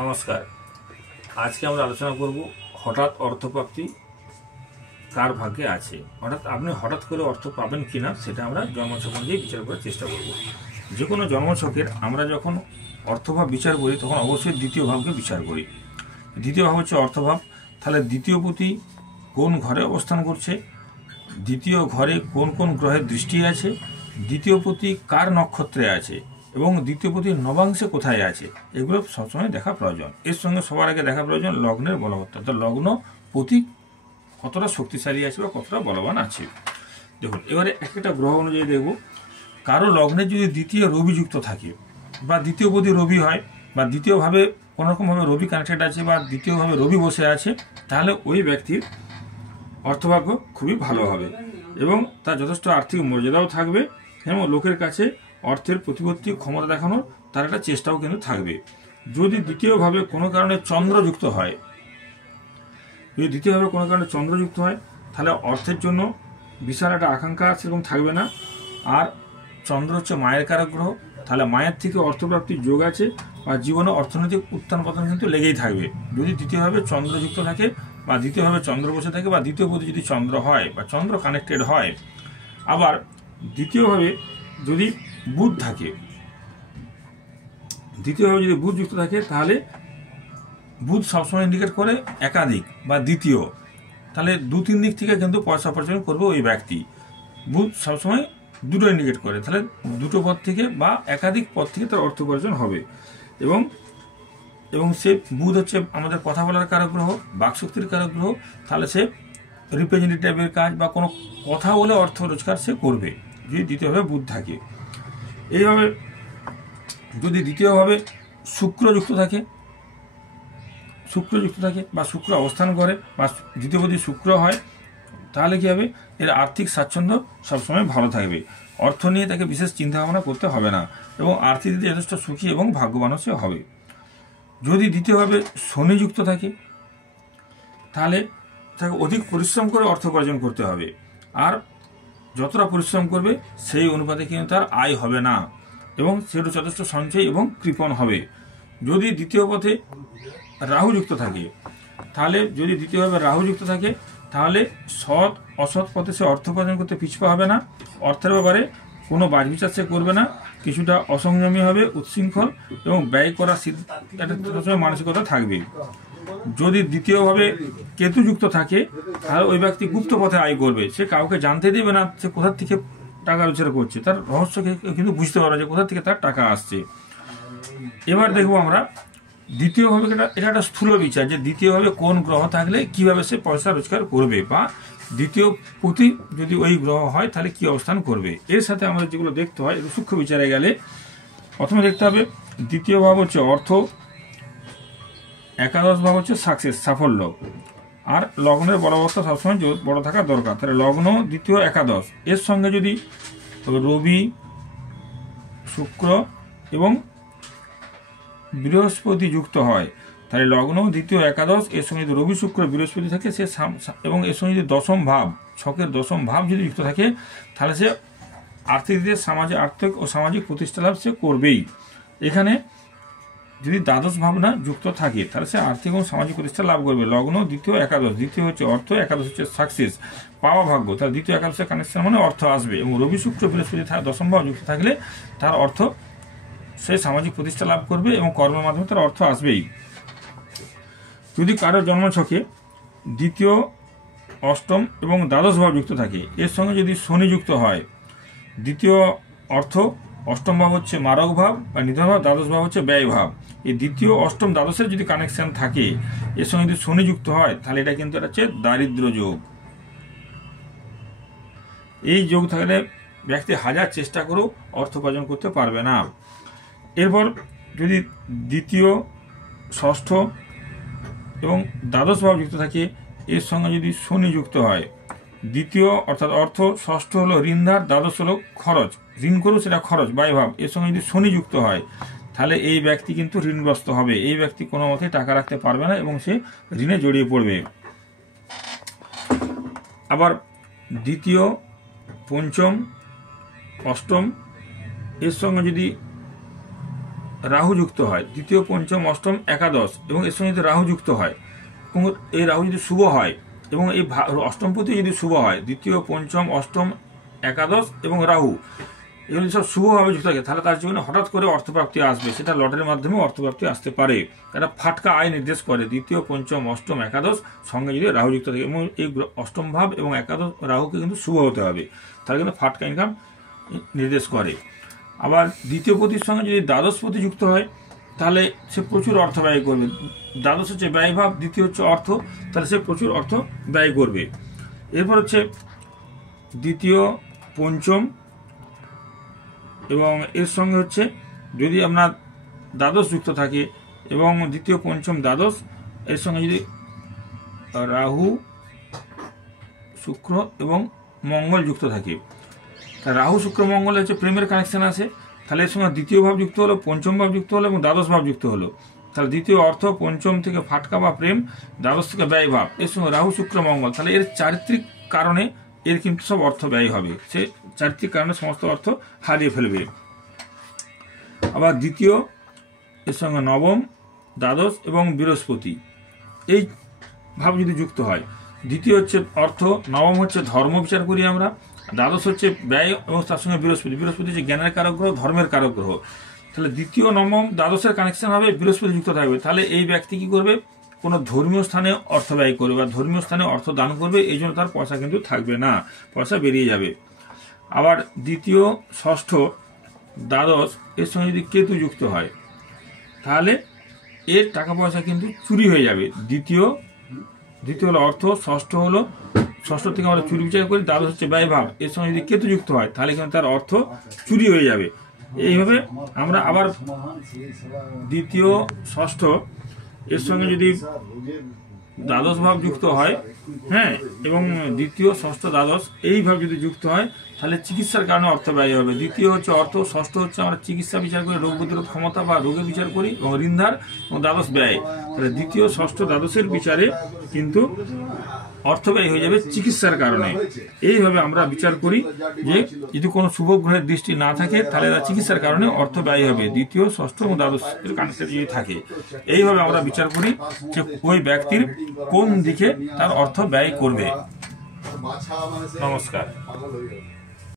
নমস্কার। আজকে আমরা আলোচনা করব হঠাৎ অর্থপ্রাপ্তি কার ভাগ্যে আছে। আপনি হঠাৎ করে অর্থ পাবেন কিনা সেটা আমরা জন্মছক অনুযায়ী বিচার করার চেষ্টা করব। যে কোনো জন্মছকের আমরা যখন অর্থভাব বিচার করি তখন অবশ্যই দ্বিতীয় ভাবকে বিচার করি। দ্বিতীয় ভাব হচ্ছে অর্থভাব। তাহলে দ্বিতীয় পতি কোন ঘরে অবস্থান করছে, দ্বিতীয় ঘরে কোন কোন গ্রহের দৃষ্টি আছে, দ্বিতীয় পতি কার নক্ষত্রে আছে এবং দ্বিতীয় পতি নবাংশে কোথায় আছে, এগুলো সবসময় দেখা প্রয়োজন। এর সঙ্গে সবার আগে দেখা প্রয়োজন লগ্নের বলবত্তা, অর্থাৎ লগ্ন পতি কতটা শক্তিশালী আছে বা কতটা বলবান আছে। দেখুন, এবারে একটা গ্রহ অনুযায়ী দেখব, কারো লগ্নে যদি দ্বিতীয় রবি যুক্ত থাকে বা দ্বিতীয় পতি রবি হয় বা দ্বিতীয়ভাবে কোনোরকমভাবে রবি কানেক্টেড আছে বা দ্বিতীয়ভাবে রবি বসে আছে, তাহলে ওই ব্যক্তির অর্থভাগ্য খুবই ভালো হবে এবং তার যথেষ্ট আর্থিক মর্যাদাও থাকবে এবং লোকের কাছে অর্থের প্রতিপত্তি ক্ষমতা দেখানোর তার একটা চেষ্টাও কিন্তু থাকবে। যদি দ্বিতীয়ভাবে কোনো কারণে চন্দ্রযুক্ত হয়, তাহলে অর্থের জন্য বিশাল একটা আকাঙ্ক্ষা সেরকম থাকবে না। আর চন্দ্র হচ্ছে মায়ের কারক গ্রহ, তাহলে মায়ের থেকে অর্থপ্রাপ্তির যোগ আছে বা জীবনে অর্থনৈতিক উত্থান পতন কিন্তু লেগেই থাকবে যদি দ্বিতীয়ভাবে চন্দ্রযুক্ত থাকে বা দ্বিতীয়ভাবে চন্দ্র বসে থাকে বা দ্বিতীয় পতি যদি চন্দ্র হয় বা চন্দ্র কানেক্টেড হয়। আবার দ্বিতীয়ভাবে যদি বুধ থাকে, দ্বিতীয়ভাবে যদি বুধ যুক্ত থাকে, তাহলে বুধ সবসময় ইন্ডিকেট করে একাধিক বা দ্বিতীয়, তাহলে দু তিন দিক থেকে কিন্তু পয়সা উপার্জন করবে ওই ব্যক্তি। বুধ সবসময় দুটো ইন্ডিকেট করে, তাহলে দুটো পদ থেকে বা একাধিক পদ থেকে তার অর্থ উপার্জন হবে। এবং সে বুধ হচ্ছে আমাদের কথা বলার কারক গ্রহ, বাকশক্তির কারক গ্রহ, তাহলে সে রিপ্রেজেন্টেটিভের কাজ বা কোনো কথা বলে অর্থ রোজগার সে করবে যদি দ্বিতীয়ভাবে বুধ থাকে। এইভাবে যদি দ্বিতীয়ভাবে শুক্রযুক্ত থাকে বা শুক্র অবস্থান করে বা দ্বিতীয়পতি শুক্র হয়, তাহলে কি হবে, এর আর্থিক স্বাচ্ছন্দ্য সবসময় ভালো থাকবে। অর্থ নিয়ে তাকে বিশেষ চিন্তা ভাবনা করতে হবে না এবং আর্থিক দিকে যথেষ্ট সুখী এবং ভাগ্যবানও সে হবে। যদি দ্বিতীয়ভাবে শনিযুক্ত থাকে, তাহলে তাকে অধিক পরিশ্রম করে অর্থ উপার্জন করতে হবে, আর যতটা পরিশ্রম করবে সেই অনুপাতে কিন্তু তার আয় হবে না এবং সেটা যথেষ্ট সঞ্চয় এবং কৃপণ হবে। যদি দ্বিতীয় পথে রাহু যুক্ত থাকে, তাহলে সৎ অসৎ পথে সে অর্থ উপার্জন করতে পিছপা হবে না, অর্থের ব্যাপারে কোনো বাজবিচার সে করবে না, কিছুটা অসংযমী হবে, উচ্ছৃঙ্খল এবং ব্যয় করার একটা মানসিকতা থাকবে। যদি দ্বিতীয়ভাবে কেতুযুক্ত থাকে, তাহলে ওই ব্যক্তি গুপ্ত পথে আয় করবে, সে কাউকে জানতে দেবে না সে কোথা থেকে টাকা রোজগার করছে, তার রহস্যকে কিন্তু বুঝতে পারবে যে কোথা থেকে তার টাকা আসছে। এবার দেখবো আমরা দ্বিতীয়ভাবে, এটা একটা স্থূল বিচার যে দ্বিতীয়ভাবে কোন গ্রহ থাকলে কিভাবে সে পয়সা রোজগার করবে বা দ্বিতীয় পতি যদি ওই গ্রহ হয় তাহলে কি অবস্থান করবে। এর সাথে আমাদের যেগুলো দেখতে হয়, একটু সূক্ষ্ম বিচারে গেলে প্রথমে দেখতে হবে দ্বিতীয় ভাব হচ্ছে অর্থ, একাদশ ভাব হচ্ছে সাকসেস, সাফল্য, আর লগ্নের বলবত্তা সবসময় বড় থাকা দরকার। তাহলে লগ্ন দ্বিতীয় একাদশ, এর সঙ্গে যদি রবি শুক্র এবং বৃহস্পতি যুক্ত হয়, তাহলে লগ্ন দ্বিতীয় একাদশ, এর সঙ্গে যদি রবি শুক্র বৃহস্পতি থাকে সে এবং এর সঙ্গে যদি দশম ভাব, ছকের দশম ভাব যদি যুক্ত থাকে, তাহলে সে আর্থিক দিকে আর্থিক ও সামাজিক প্রতিষ্ঠা লাভ সে করবেই। এখানে যদি দ্বাদশ ভাবনা যুক্ত থাকে, তাহলে সে আর্থিক এবং সামাজিক প্রতিষ্ঠা লাভ করবে। লগ্ন দ্বিতীয় একাদশ, দ্বিতীয় হচ্ছে অর্থ, একাদশ হচ্ছে সাকসেস, পাওয়া ভাগ্য, তাহলে দ্বিতীয় একাদশের কানেকশন মানে অর্থ আসবে এবং রবি শুক্র বৃহস্পতি দশম ভাব যুক্ত থাকলে তার অর্থ সে সামাজিক প্রতিষ্ঠা লাভ করবে এবং কর্মের মাধ্যমে তার অর্থ আসবেই। যদি কারোর জন্মছকে দ্বিতীয়, অষ্টম এবং দ্বাদশ ভাব যুক্ত থাকে, এর সঙ্গে যদি শনি যুক্ত হয়, দ্বিতীয় অর্থ, অষ্টম ভাব হচ্ছে মারক ভাব বা নিধন ভাব, দ্বাদশ ভাব হচ্ছে ব্যয় ভাব। এই দ্বিতীয়, অষ্টম, দ্বাদশের যদি কানেকশন থাকে, এর সঙ্গে যদি শনি যুক্ত হয়, তাহলে এটা কিন্তু হচ্ছে দারিদ্র যোগ। এই যোগ থাকলে ব্যক্তি হাজার চেষ্টা করেও অর্থ উপার্জন করতে পারবে না। এরপর যদি দ্বিতীয়, ষষ্ঠ এবং দ্বাদশ ভাব যুক্ত থাকে, এর সঙ্গে যদি শনি যুক্ত হয়, দ্বিতীয় অর্থাৎ অর্থ, ষষ্ঠ হলো ঋণধার, দ্বাদশ হলো খরচ, ঋণ করো সেটা খরচ, ব্যয় ভাব, এর সঙ্গে যদি শনি যুক্ত হয়, তাহলে এই ব্যক্তি কিন্তু ঋণগ্রস্ত হবে। এই ব্যক্তি কোনো মতে টাকা রাখতে পারবে না এবং সে ঋণে জড়িয়ে পড়বে। আবার দ্বিতীয়, পঞ্চম, অষ্টম এর সঙ্গে যদি রাহু যুক্ত হয়, দ্বিতীয় পঞ্চম অষ্টম একাদশ এবং এর সঙ্গে যদি রাহু যুক্ত হয় এবং এই রাহু যদি শুভ হয় এবং এই অষ্টমপতি যদি শুভ হয়, দ্বিতীয় পঞ্চম অষ্টম একাদশ এবং রাহু এগুলো সব শুভভাবে যুক্ত থাকে, তাহলে তার জীবনে হঠাৎ করে অর্থপ্রাপ্তি আসবে। সেটা লটারির মাধ্যমে অর্থপ্রাপ্তি আসতে পারে। এটা ফাটকা আয় নির্দেশ করে। দ্বিতীয় পঞ্চম অষ্টম একাদশ সঙ্গে যদি রাহু যুক্ত থাকে এবং এই অষ্টম ভাব এবং একাদশ রাহুকে কিন্তু শুভ হতে হবে, তাহলে কিন্তু ফাটকা ইনকাম নির্দেশ করে। আবার দ্বিতীয় পতির সঙ্গে যদি দ্বাদশপতি যুক্ত হয় তাহলে সে প্রচুর অর্থ ব্যয় করবে। দ্বাদশ হচ্ছে ব্যয় ভাব, দ্বিতীয় হচ্ছে অর্থ, তাহলে সে প্রচুর অর্থ ব্যয় করবে। এরপর হচ্ছে দ্বিতীয় পঞ্চম এবং এর সঙ্গে হচ্ছে যদি আপনার দ্বাদশ যুক্ত থাকে এবং দ্বিতীয় পঞ্চম দ্বাদশ এর সঙ্গে যদি রাহু শুক্র এবং মঙ্গল যুক্ত থাকে, তা রাহু শুক্র মঙ্গল হচ্ছে প্রেমের কানেকশন আছে, তাহলে এর সঙ্গে দ্বিতীয় ভাব যুক্ত হলো, পঞ্চম ভাব যুক্ত হলো এবং দ্বাদশ ভাব যুক্ত হলো, তাহলে দ্বিতীয় অর্থ, পঞ্চম থেকে ফাটকা বা প্রেম, দ্বাদশ থেকে ব্যয় ভাব, এর সঙ্গে রাহু শুক্র মঙ্গল, তাহলে এর চারিত্রিক কারণে এর কিন্তু সব অর্থ ব্যয় হবে, সে চারিত্রিক কারণে সমস্ত অর্থ হারিয়ে ফেলবে। আবার দ্বিতীয় এর সঙ্গে নবম, দ্বাদশ এবং বৃহস্পতি এই ভাব যদি যুক্ত হয়, দ্বিতীয় হচ্ছে অর্থ, নবম হচ্ছে ধর্ম বিচার করি আমরা, দ্বাদশ হচ্ছে ব্যয় এবং তার সঙ্গে বৃহস্পতি, বৃহস্পতি হচ্ছে জ্ঞানের কারক গ্রহ, ধর্মের কারক গ্রহ, তাহলে দ্বিতীয় নবম দ্বাদশের কানেকশন হবে, বৃহস্পতি যুক্ত থাকবে, তাহলে এই ব্যক্তি কি করবে, কোনো ধর্মীয় স্থানে অর্থ ব্যয় করবে বা ধর্মীয় স্থানে অর্থ দান করবে, এই জন্য তার পয়সা কিন্তু থাকবে না, পয়সা বেরিয়ে যাবে। আবার দ্বিতীয় ষষ্ঠ দ্বাদশ এর সঙ্গে যদি কেতু যুক্ত হয় তাহলে এর টাকা পয়সা কিন্তু চুরি হয়ে যাবে। দ্বিতীয় হলো অর্থ, ষষ্ঠ থেকে আমরা চুরি বিচার করি, দ্বাদশ হচ্ছে ব্যয় ভাব, এর সঙ্গে যদি কেতু যুক্ত হয় তাহলে কিন্তু তার অর্থ চুরি হয়ে যাবে। এইভাবে আমরা আবার দ্বিতীয় ষষ্ঠ এর সঙ্গে যদি দ্বাদশ ভাব যুক্ত হয়, হ্যাঁ, এবং দ্বিতীয় ষষ্ঠ দ্বাদশ এই ভাব যদি যুক্ত হয় তাহলে চিকিৎসার কারণে অর্থ ব্যয় হবে। দ্বিতীয় হচ্ছে অর্থ, ষষ্ঠ হচ্ছে আমরা চিকিৎসা বিচার করি, রোগ প্রতিরোধ ক্ষমতা বা রোগের বিচার করি এবং ঋণধার এবং দ্বাদশ ব্যয়, তাহলে দ্বিতীয় ষষ্ঠ দ্বাদশের বিচারে কিন্তু অর্থ ব্যয় হয়ে যাবে চিকিৎসার কারণে। এইভাবে আমরা বিচার করি যে যদি কোনো শুভ গ্রহের দৃষ্টি না থাকে তাহলে চিকিৎসার কারণে অর্থ ব্যয় হবে, দ্বিতীয় ষষ্ঠ এবং দ্বাদশের কানেকশন যদি থাকে। এইভাবে আমরা বিচার করি যে ওই ব্যক্তির কোন দিকে তার অর্থ ব্যয় করবে। নমস্কার।